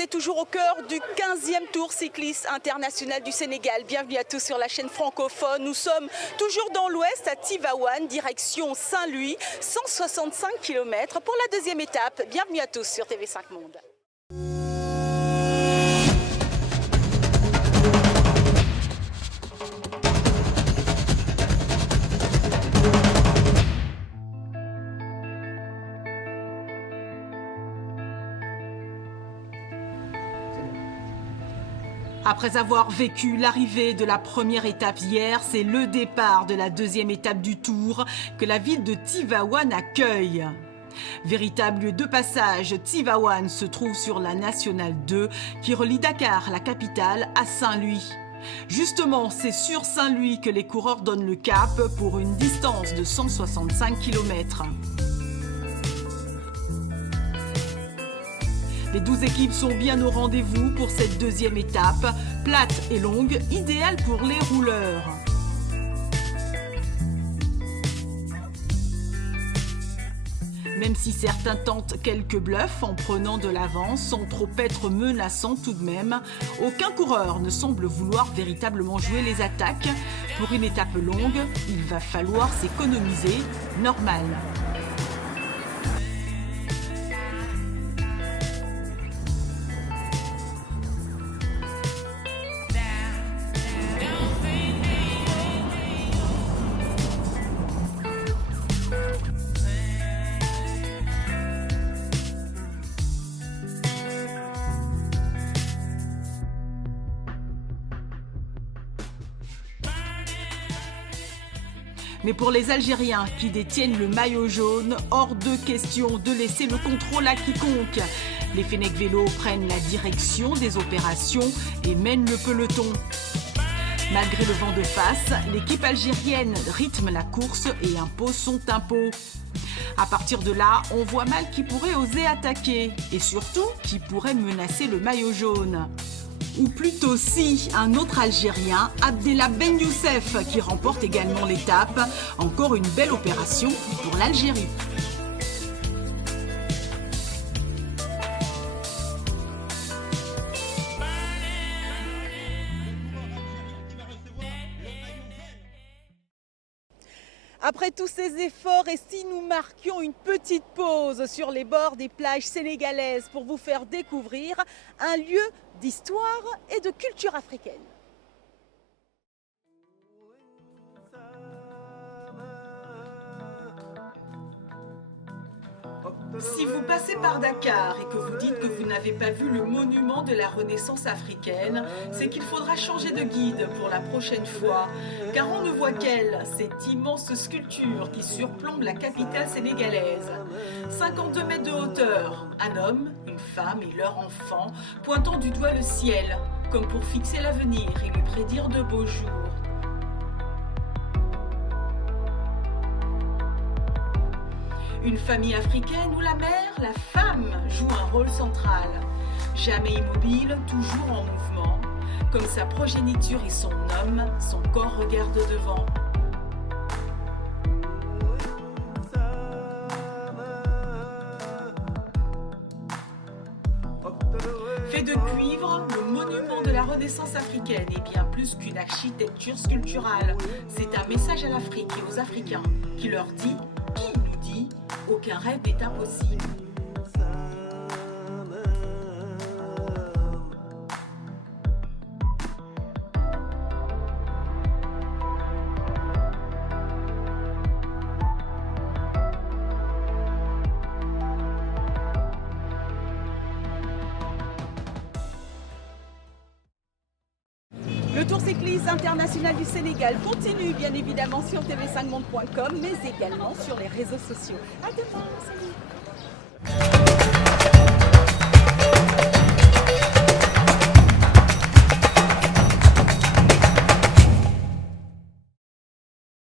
est toujours au cœur du 15e Tour cycliste international du Sénégal. Bienvenue à tous sur la chaîne francophone. Nous sommes toujours dans l'ouest à Tivaouane, direction Saint-Louis, 165 km pour la deuxième étape. Bienvenue à tous sur TV5 Monde. Après avoir vécu l'arrivée de la première étape hier, c'est le départ de la deuxième étape du Tour que la ville de Tivaouane accueille. Véritable lieu de passage, Tivaouane se trouve sur la Nationale 2 qui relie Dakar, la capitale, à Saint-Louis. Justement, c'est sur Saint-Louis que les coureurs donnent le cap pour une distance de 165 km. Les 12 équipes sont bien au rendez-vous pour cette deuxième étape, plate et longue, idéale pour les rouleurs. Même si certains tentent quelques bluffs en prenant de l'avance sans trop être menaçants tout de même, aucun coureur ne semble vouloir véritablement jouer les attaques. Pour une étape longue, il va falloir s'économiser, normal. Mais pour les Algériens qui détiennent le maillot jaune, hors de question de laisser le contrôle à quiconque. Les Fenech Vélo prennent la direction des opérations et mènent le peloton. Malgré le vent de face, l'équipe algérienne rythme la course et impose son tempo. À partir de là, on voit mal qui pourrait oser attaquer et surtout qui pourrait menacer le maillot jaune. Ou plutôt si, un autre Algérien, Abdellah Ben Youssef, qui remporte également l'étape. Encore une belle opération pour l'Algérie. Après tous ces efforts, et si nous marquions une petite pause sur les bords des plages sénégalaises pour vous faire découvrir un lieu d'histoire et de culture africaine. Si vous passez par Dakar et que vous dites que vous n'avez pas vu le monument de la Renaissance africaine, c'est qu'il faudra changer de guide pour la prochaine fois. Car on ne voit qu'elle, cette immense sculpture qui surplombe la capitale sénégalaise. 52 mètres de hauteur, un homme, une femme et leur enfant pointant du doigt le ciel, comme pour fixer l'avenir et lui prédire de beaux jours. Une famille africaine où la mère, la femme, joue un rôle central. Jamais immobile, toujours en mouvement. Comme sa progéniture et son homme, son corps regarde devant. Fait de cuivre, le monument de la Renaissance africaine est bien plus qu'une architecture sculpturale. C'est un message à l'Afrique et aux Africains qui leur dit, qui nous dit, aucun rêve n'est impossible. Le Tour cycliste international du Sénégal continue bien évidemment sur tv5monde.com mais également sur les réseaux sociaux. À demain, salut.